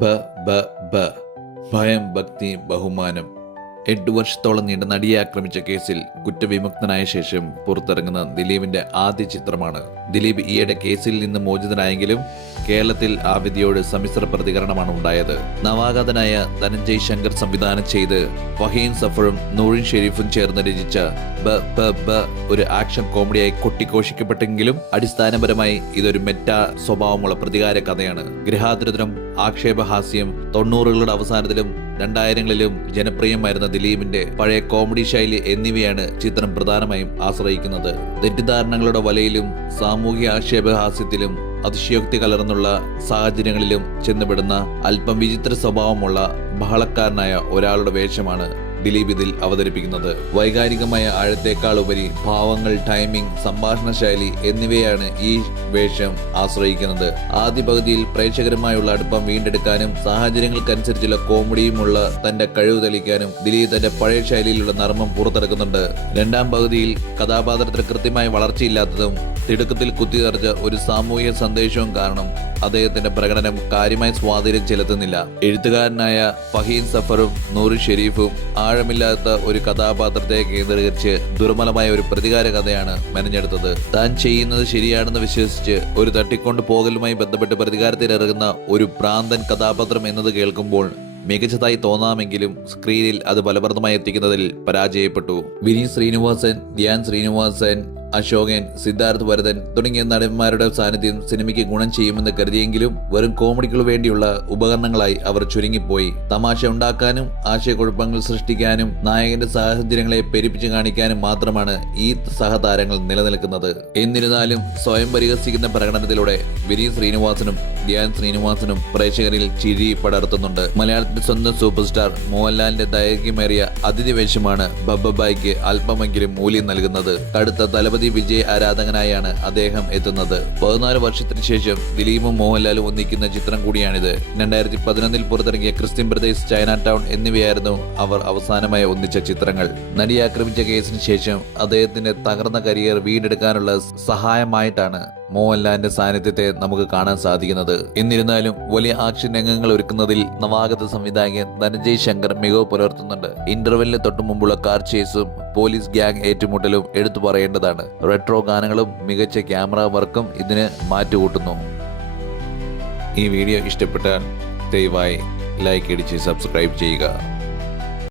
ബ ബ ബ ഭയം, ഭക്തി, ബഹുമാനം. 8 വർഷത്തോളം നീണ്ട നടിയെ ആക്രമിച്ച കേസിൽ കുറ്റവിമുക്തനായ ശേഷം പുറത്തിറങ്ങുന്ന ദിലീപിന്റെ ആദ്യ ചിത്രമാണ്. ദിലീപ് ഈയിടെ കേസിൽ നിന്ന് മോചിതനായെങ്കിലും കേരളത്തിൽ ആ വിധിയോട് സമ്മിശ്ര പ്രതികരണമാണ് ഉണ്ടായത്. നവാഗതനായ ധനഞ്ജയ് ശങ്കർ സംവിധാനം ചെയ്ത് ഫഹീം സഫറും നൂറിൻ ഷെരീഫും ചേർന്ന് രചിച്ച ബ ബ ബ ഒരു ആക്ഷൻ കോമഡിയായി കൊട്ടിഘോഷിക്കപ്പെട്ടെങ്കിലും അടിസ്ഥാനപരമായി ഇതൊരു മെറ്റാ സ്വഭാവമുള്ള പ്രതികാര കഥയാണ്. ഗൃഹാതുരതരം, ആക്ഷേപഹാസ്യം, 90കളുടെ അവസാനത്തിലും 2000ങ്ങളിലും ജനപ്രിയമായിരുന്ന ദിലീപിന്റെ പഴയ കോമഡി ശൈലി എന്നിവയാണ് ചിത്രം പ്രധാനമായും ആശ്രയിക്കുന്നത്. തെറ്റിദ്ധാരണകളുടെ വലയിലും സാമൂഹ്യ ആക്ഷേപഹാസ്യത്തിലും അതിശയോക്തി കലർന്നുള്ള സാഹചര്യങ്ങളിലും ചെന്നുപെടുന്ന അല്പം വിചിത്ര സ്വഭാവമുള്ള ബഹളക്കാരനായ ഒരാളുടെ വേഷമാണ് ദിലീപ് ഇതിൽ അവതരിപ്പിക്കുന്നത്. വൈകാരികമായ ആഴത്തേക്കാൾ ഉപരി ഭാവങ്ങൾ, ടൈമിംഗ്, സംഭാഷണ ശൈലി എന്നിവയാണ് ഈ വേഷം ആശ്രയിക്കുന്നത്. ആദ്യ പകുതിയിൽ പ്രേക്ഷകരുമായുള്ള അടുപ്പം വീണ്ടെടുക്കാനും സാഹചര്യങ്ങൾക്കനുസരിച്ചുള്ള കോമഡിയുമുള്ള തന്റെ കഴിവ് തെളിയിക്കാനും ദിലീപ് തന്റെ പഴയ ശൈലിയിലുള്ള നർമ്മം പുറത്തെടുക്കുന്നുണ്ട്. രണ്ടാം പകുതിയിൽ കഥാപാത്രത്തിന് കൃത്യമായ വളർച്ചയില്ലാത്തതും തിടുക്കത്തിൽ കുത്തിനിറച്ച ഒരു സാമൂഹിക സന്ദേശവും കാരണം അദ്ദേഹത്തിന്റെ പ്രകടനം കാര്യമായി സ്വാധീനം ചെലുത്തുന്നില്ല. എഴുത്തുകാരനായ ഫഹീം സഫറും നൂറിൻ ഷെരീഫും ആഴമില്ലാത്ത ഒരു കഥാപാത്രത്തെ കേന്ദ്രീകരിച്ച് ദുർബലമായ ഒരു പ്രതികാര കഥയാണ് മെനഞ്ഞെടുത്തത്. താൻ ചെയ്യുന്നത് ശരിയാണെന്ന് വിശ്വസിച്ച് ഒരു തട്ടിക്കൊണ്ട് പോകലുമായി ബന്ധപ്പെട്ട് പ്രതികാരത്തിനിറങ്ങുന്ന ഒരു ഭ്രാന്തൻ കഥാപാത്രം എന്നത് കേൾക്കുമ്പോൾ മികച്ചതായി തോന്നാമെങ്കിലും സ്ക്രീനിൽ അത് ഫലപ്രദമായി എത്തിക്കുന്നതിൽ പരാജയപ്പെട്ടു. വിനീത് ശ്രീനിവാസൻ, ധ്യാൻ ശ്രീനിവാസൻ, അശോകൻ, സിദ്ധാർത്ഥ് ഭരതൻ തുടങ്ങിയ നടന്മാരുടെ സാന്നിധ്യം സിനിമയ്ക്ക് ഗുണം ചെയ്യുമെന്ന് കരുതിയെങ്കിലും വെറും കോമഡിക്ക് വേണ്ടിയുള്ള ഉപകരണങ്ങളായി അവർ ചുരുങ്ങിപ്പോയി. തമാശ ഉണ്ടാക്കാനും ആശയക്കുഴപ്പങ്ങൾ സൃഷ്ടിക്കാനും നായകന്റെ സാഹചര്യങ്ങളെ പെരുപ്പിച്ചു കാണിക്കാനും മാത്രമാണ് ഈ സഹതാരങ്ങൾ നിലനിൽക്കുന്നത്. എന്നിരുന്നാലും സ്വയം പരിഹസിക്കുന്ന പ്രകടനത്തിലൂടെ വിനീത് ശ്രീനിവാസനും ധ്യാൻ ശ്രീനിവാസനും പ്രേക്ഷകരിൽ ചിരി പടർത്തുന്നുണ്ട്. മലയാളത്തിന്റെ സ്വന്തം സൂപ്പർ സ്റ്റാർ മോഹൻലാലിന്റെ ദൈർഘ്യമേറിയ അതിഥി വേഷമാണ് ബബ്ബായ്ക്ക് അല്പമെങ്കിലും മൂല്യം നൽകുന്നത്. കടുത്ത തലപതി വിജയ് ആരാധകനായാണ് അദ്ദേഹം എത്തുന്നത്. 14 വർഷത്തിന് ശേഷം ദിലീപും മോഹൻലാലും ഒന്നിക്കുന്ന ചിത്രം കൂടിയാണിത്. 2011 പുറത്തിറങ്ങിയ ക്രിസ്ത്യൻ ബ്രദേഴ്സ്, ചൈന ടൗൺ എന്നിവയായിരുന്നു അവർ അവസാനമായി ഒന്നിച്ച ചിത്രങ്ങൾ. നടിയെ ആക്രമിച്ച കേസിന് ശേഷം അദ്ദേഹത്തിന്റെ തകർന്ന കരിയർ വീണ്ടെടുക്കാനുള്ള സഹായമായിട്ടാണ് മോഹൻലാലിന്റെ സാന്നിധ്യത്തെ നമുക്ക് കാണാൻ സാധിക്കുന്നത്. എന്നിരുന്നാലും വലിയ ആക്ഷൻ രംഗങ്ങൾ ഒരുക്കുന്നതിൽ നവാഗത സംവിധായകൻ ധനഞ്ജയ് ശങ്കർ മികവ് പുലർത്തുന്നുണ്ട്. ഇന്റർവെല്ലിന് തൊട്ടു മുമ്പുള്ള കാർ ചേസും പോലീസ് ഗ്യാങ് ഏറ്റുമുട്ടലും എടുത്തു പറയേണ്ടതാണ്. റെട്രോ ഗാനങ്ങളും മികച്ച ക്യാമറ വർക്കും ഇതിന് മാറ്റുകൂട്ടുന്നു. ഈ വീഡിയോ ഇഷ്ടപ്പെട്ടാൽ ദയവായി ലൈക്ക് അടിച്ച് സബ്സ്ക്രൈബ് ചെയ്യുക.